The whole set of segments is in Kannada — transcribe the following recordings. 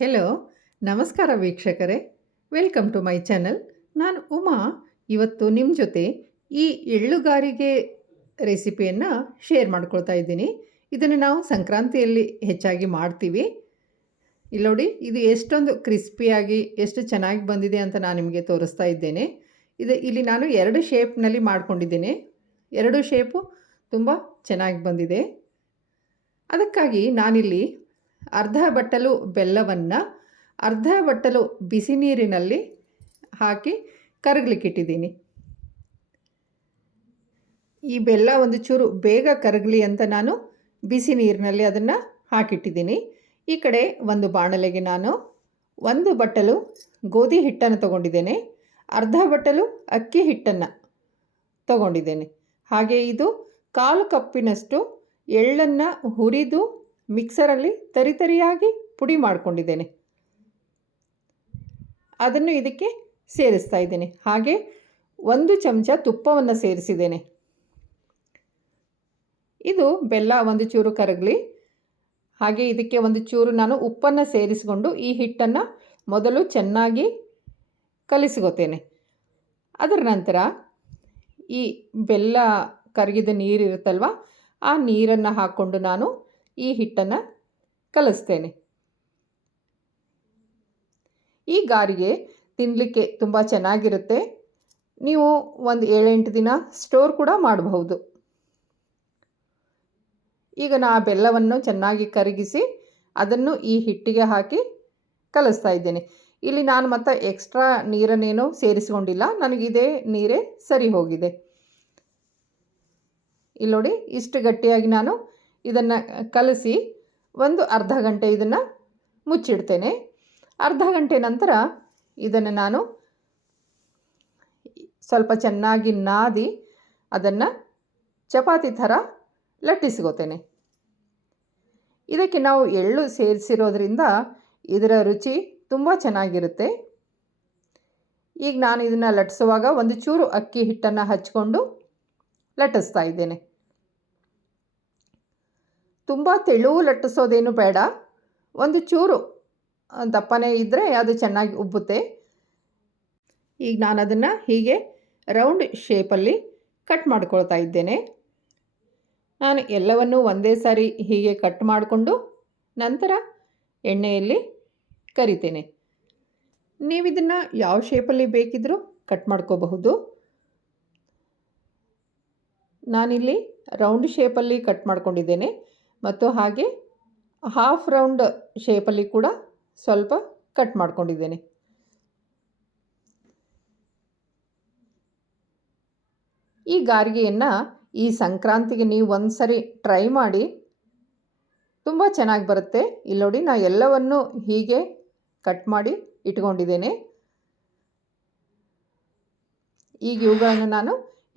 ಹೆಲೋ ನಮಸ್ಕಾರ ವೀಕ್ಷಕರೇ. ವೆಲ್ಕಮ್ ಟು ಮೈ ಚಾನಲ್ ನಾನು ಉಮಾ. ಇವತ್ತು ನಿಮ್ಮ ಜೊತೆ ಈ ಎಳ್ಳುಗಾರಿಗೆ ರೆಸಿಪಿಯನ್ನು ಶೇರ್ ಮಾಡ್ಕೊಳ್ತಾ ಇದ್ದೀನಿ. ಇದನ್ನು ನಾವು ಸಂಕ್ರಾಂತಿಯಲ್ಲಿ ಹೆಚ್ಚಾಗಿ ಮಾಡ್ತೀವಿ. ಇಲ್ಲಿ ನೋಡಿ, ಇದು ಎಷ್ಟೊಂದು ಕ್ರಿಸ್ಪಿಯಾಗಿ ಎಷ್ಟು ಚೆನ್ನಾಗಿ ಬಂದಿದೆ ಅಂತ ನಾನು ನಿಮಗೆ ತೋರಿಸ್ತಾ ಇದ್ದೇನೆ. ಇದು ಇಲ್ಲಿ ನಾನು ಎರಡು ಶೇಪ್ನಲ್ಲಿ ಮಾಡ್ಕೊಂಡಿದ್ದೇನೆ. ಎರಡು ಶೇಪು ತುಂಬ ಚೆನ್ನಾಗಿ ಬಂದಿದೆ. ಅದಕ್ಕಾಗಿ ನಾನಿಲ್ಲಿ ಅರ್ಧ ಬಟ್ಟಲು ಬೆಲ್ಲವನ್ನು ಅರ್ಧ ಬಟ್ಟಲು ಬಿಸಿ ನೀರಿನಲ್ಲಿ ಹಾಕಿ ಕರಗಲಿಕ್ಕಿಟ್ಟಿದ್ದೀನಿ ಈ ಬೆಲ್ಲ ಒಂದು ಚೂರು ಬೇಗ ಕರಗಲಿ ಅಂತ ನಾನು ಬಿಸಿ ನೀರಿನಲ್ಲಿ ಅದನ್ನು ಹಾಕಿಟ್ಟಿದ್ದೀನಿ. ಈ ಕಡೆ ಒಂದು ಬಾಣಲೆಗೆ ನಾನು ಒಂದು ಬಟ್ಟಲು ಗೋಧಿ ಹಿಟ್ಟನ್ನು ತಗೊಂಡಿದ್ದೇನೆ. ಅರ್ಧ ಬಟ್ಟಲು ಅಕ್ಕಿ ಹಿಟ್ಟನ್ನು ತಗೊಂಡಿದ್ದೇನೆ. ಹಾಗೆ ಇದು ಕಾಲು ಕಪ್ಪಿನಷ್ಟು ಎಳ್ಳನ್ನು ಹುರಿದು ಮಿಕ್ಸರಲ್ಲಿ ತರಿತರಿಯಾಗಿ ಪುಡಿ ಮಾಡಿಕೊಂಡಿದ್ದೇನೆ. ಅದನ್ನು ಇದಕ್ಕೆ ಸೇರಿಸ್ತಾ ಇದ್ದೇನೆ. ಹಾಗೆ ಒಂದು ಚಮಚ ತುಪ್ಪವನ್ನು ಸೇರಿಸಿದ್ದೇನೆ. ಇದು ಬೆಲ್ಲ ಒಂದು ಚೂರು ಕರಗಲಿ. ಹಾಗೆ ಇದಕ್ಕೆ ಒಂದು ಚೂರು ನಾನು ಉಪ್ಪನ್ನು ಸೇರಿಸಿಕೊಂಡು ಈ ಹಿಟ್ಟನ್ನು ಮೊದಲು ಚೆನ್ನಾಗಿ ಕಲಿಸ್ಕೋತೇನೆ. ಅದರ ನಂತರ ಈ ಬೆಲ್ಲ ಕರಗಿದ ನೀರಿರುತ್ತಲ್ವ, ಆ ನೀರನ್ನು ಹಾಕ್ಕೊಂಡು ನಾನು ಈ ಹಿಟ್ಟನ್ನು ಕಲಿಸ್ತೇನೆ. ಈ ಗಾರಿಗೆ ತಿನ್ನಲಿಕ್ಕೆ ತುಂಬ ಚೆನ್ನಾಗಿರುತ್ತೆ. ನೀವು ಒಂದು ಏಳೆಂಟು ದಿನ ಸ್ಟೋರ್ ಕೂಡ ಮಾಡಬಹುದು. ಈಗ ನಾ ಬೆಲ್ಲವನ್ನು ಚೆನ್ನಾಗಿ ಕರಗಿಸಿ ಅದನ್ನು ಈ ಹಿಟ್ಟಿಗೆ ಹಾಕಿ ಕಲಿಸ್ತಾ ಇದ್ದೇನೆ. ಇಲ್ಲಿ ನಾನು ಮತ್ತೆ ಎಕ್ಸ್ಟ್ರಾ ನೀರನ್ನೇನು ಸೇರಿಸಿಕೊಂಡಿಲ್ಲ. ನನಗಿದೇ ನೀರೇ ಸರಿ ಹೋಗಿದೆ. ಇಲ್ಲಿ ನೋಡಿ ಇಷ್ಟು ಗಟ್ಟಿಯಾಗಿ ನಾನು ಇದನ್ನು ಕಲಸಿ ಒಂದು ಅರ್ಧ ಗಂಟೆ ಇದನ್ನು ಮುಚ್ಚಿಡ್ತೇನೆ. ಅರ್ಧ ಗಂಟೆ ನಂತರ ಇದನ್ನು ನಾನು ಸ್ವಲ್ಪ ಚೆನ್ನಾಗಿ ನಾದಿ ಅದನ್ನು ಚಪಾತಿ ಥರ ಲಟ್ಟಿಸ್ಕೋತೇನೆ. ಇದಕ್ಕೆ ನಾವು ಎಳ್ಳು ಸೇರಿಸಿರೋದ್ರಿಂದ ಇದರ ರುಚಿ ತುಂಬ ಚೆನ್ನಾಗಿರುತ್ತೆ. ಈಗ ನಾನು ಇದನ್ನು ಲಟ್ಟಿಸುವಾಗ ಒಂದು ಚೂರು ಅಕ್ಕಿ ಹಿಟ್ಟನ್ನು ಹಚ್ಕೊಂಡು ಲಟ್ಟಿಸ್ತಾ ಇದ್ದೇನೆ. ತುಂಬ ತೆಳು ಲಟ್ಟಿಸೋದೇನು ಬೇಡ. ಒಂದು ಚೂರು ದಪ್ಪನೇ ಇದ್ದರೆ ಅದು ಚೆನ್ನಾಗಿ ಉಬ್ಬುತ್ತೆ. ಈಗ ನಾನು ಅದನ್ನು ಹೀಗೆ ರೌಂಡ್ ಶೇಪಲ್ಲಿ ಕಟ್ ಮಾಡ್ಕೊಳ್ತಾ ಇದ್ದೇನೆ. ನಾನು ಎಲ್ಲವನ್ನೂ ಒಂದೇ ಸಾರಿ ಹೀಗೆ ಕಟ್ ಮಾಡಿಕೊಂಡು ನಂತರ ಎಣ್ಣೆಯಲ್ಲಿ ಕರಿತೇನೆ. ನೀವು ಇದನ್ನು ಯಾವ ಶೇಪಲ್ಲಿ ಬೇಕಿದ್ದರೂ ಕಟ್ ಮಾಡ್ಕೋಬಹುದು. ನಾನಿಲ್ಲಿ ರೌಂಡ್ ಶೇಪಲ್ಲಿ ಕಟ್ ಮಾಡ್ಕೊಂಡಿದ್ದೇನೆ. ಮತ್ತು ಹಾಗೆ ಹಾಫ್ ರೌಂಡ್ ಶೇಪಲ್ಲಿ ಕೂಡ ಸ್ವಲ್ಪ ಕಟ್ ಮಾಡ್ಕೊಂಡಿದ್ದೇನೆ. ಈ ಗಾರಿಗೆಯನ್ನು ಈ ಸಂಕ್ರಾಂತಿಗೆ ನೀವು ಒಂದು ಸರಿ ಟ್ರೈ ಮಾಡಿ ತುಂಬ ಚೆನ್ನಾಗಿ ಬರುತ್ತೆ. ಇಲ್ಲಿ ನೋಡಿ ನಾ ಎಲ್ಲವನ್ನು ಹೀಗೆ ಕಟ್ ಮಾಡಿ ಇಟ್ಕೊಂಡಿದ್ದೇನೆ. ಈಗ ಇವುಗಳನ್ನು ನಾನು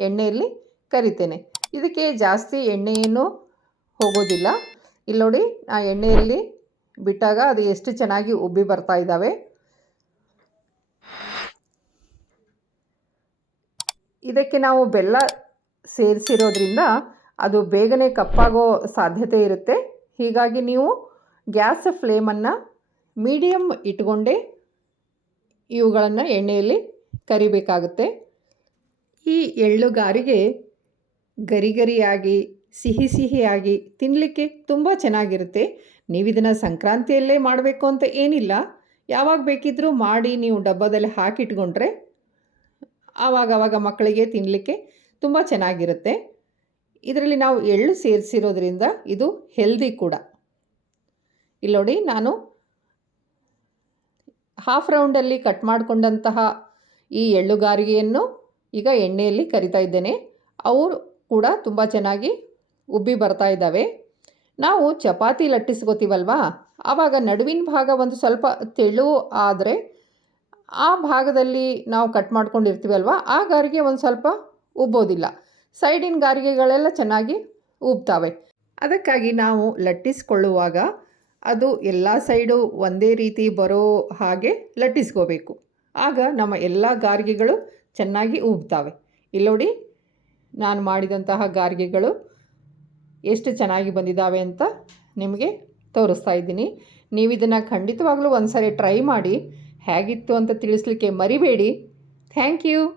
ಎಣ್ಣೆಯಲ್ಲಿ ಕರಿತೇನೆ. ಇದಕ್ಕೆ ಜಾಸ್ತಿ ಎಣ್ಣೆಯನ್ನು ಹೋಗೋದಿಲ್ಲ. ಇಲ್ಲಿ ನೋಡಿ, ಆ ಎಣ್ಣೆಯಲ್ಲಿ ಬಿಟ್ಟಾಗ ಅದು ಎಷ್ಟು ಚೆನ್ನಾಗಿ ಉಬ್ಬಿ ಬರ್ತಾ ಇದ್ದಾವೆ. ಇದಕ್ಕೆ ನಾವು ಬೆಲ್ಲ ಸೇರಿಸಿರೋದ್ರಿಂದ ಅದು ಬೇಗನೆ ಕಪ್ಪಾಗೋ ಸಾಧ್ಯತೆ ಇರುತ್ತೆ. ಹೀಗಾಗಿ ನೀವು ಗ್ಯಾಸ್ ಫ್ಲೇಮನ್ನು ಮೀಡಿಯಮ್ ಇಟ್ಕೊಂಡೇ ಇವುಗಳನ್ನು ಎಣ್ಣೆಯಲ್ಲಿ ಕರಿಬೇಕಾಗುತ್ತೆ. ಈ ಎಳ್ಳುಗಾರಿಗೆ ಗರಿ ಗರಿಯಾಗಿ ಸಿಹಿ ಸಿಹಿಯಾಗಿ ತಿನ್ನಲಿಕ್ಕೆ ತುಂಬ ಚೆನ್ನಾಗಿರುತ್ತೆ. ನೀವು ಇದನ್ನು ಸಂಕ್ರಾಂತಿಯಲ್ಲೇ ಮಾಡಬೇಕು ಅಂತ ಏನಿಲ್ಲ. ಯಾವಾಗ ಬೇಕಿದ್ದರೂ ಮಾಡಿ ನೀವು ಡಬ್ಬದಲ್ಲಿ ಹಾಕಿಟ್ಕೊಂಡ್ರೆ ಆವಾಗ ಆವಾಗ ಮಕ್ಕಳಿಗೆ ತಿನ್ನಲಿಕ್ಕೆ ತುಂಬ ಚೆನ್ನಾಗಿರುತ್ತೆ. ಇದರಲ್ಲಿ ನಾವು ಎಳ್ಳು ಸೇರಿಸಿರೋದ್ರಿಂದ ಇದು ಹೆಲ್ದಿ ಕೂಡ. ಇಲ್ಲಿ ನೋಡಿ ನಾನು ಹಾಫ್ ರೌಂಡಲ್ಲಿ ಕಟ್ ಮಾಡಿಕೊಂಡಂತಹ ಈ ಎಳ್ಳುಗಾರಿಗೆಯನ್ನು ಈಗ ಎಣ್ಣೆಯಲ್ಲಿ ಕರಿತಾ ಇದ್ದೇನೆ. ಅವರು ಕೂಡ ತುಂಬ ಚೆನ್ನಾಗಿ ಉಬ್ಬಿ ಬರ್ತಾ ಇದ್ದಾವೆ. ನಾವು ಚಪಾತಿ ಲಟ್ಟಿಸ್ಕೋತೀವಲ್ವಾ? ಆವಾಗ ನಡುವಿನ ಭಾಗ ಒಂದು ಸ್ವಲ್ಪ ತೆಳು ಆದರೆ ಆ ಭಾಗದಲ್ಲಿ ನಾವು ಕಟ್ ಮಾಡ್ಕೊಂಡಿರ್ತೀವಲ್ವ? ಆ ಗಾರಿಗೆ ಒಂದು ಸ್ವಲ್ಪ ಉಬ್ಬೋದಿಲ್ಲ. ಸೈಡಿನ ಗಾರಿಗೆಗಳೆಲ್ಲ ಚೆನ್ನಾಗಿ ಉಬ್ತಾವೆ. ಅದಕ್ಕಾಗಿ ನಾವು ಲಟ್ಟಿಸ್ಕೊಳ್ಳುವಾಗ ಅದು ಎಲ್ಲ ಸೈಡು ಒಂದೇ ರೀತಿ ಬರೋ ಹಾಗೆ ಲಟ್ಟಿಸ್ಕೋಬೇಕು. ಆಗ ನಮ್ಮ ಎಲ್ಲ ಗಾರಿಗೆಗಳು ಚೆನ್ನಾಗಿ ಉಬ್ತಾವೆ. ಇಲ್ಲಿ ನೋಡಿ ನಾನು ಮಾಡಿದಂತಹ ಗಾರಿಗೆಗಳು ಎಷ್ಟು ಚೆನ್ನಾಗಿ ಬಂದಿದ್ದಾವೆ ಅಂತ ನಿಮಗೆ ತೋರಿಸ್ತಾ ಇದ್ದೀನಿ. ನೀವು ಇದನ್ನು ಖಂಡಿತವಾಗಲೂ ಒಂದು ಸಾರಿ ಟ್ರೈ ಮಾಡಿ. ಹೇಗಿತ್ತು ಅಂತ ತಿಳಿಸ್ಲಿಕ್ಕೆ ಮರಿಬೇಡಿ. Thank you.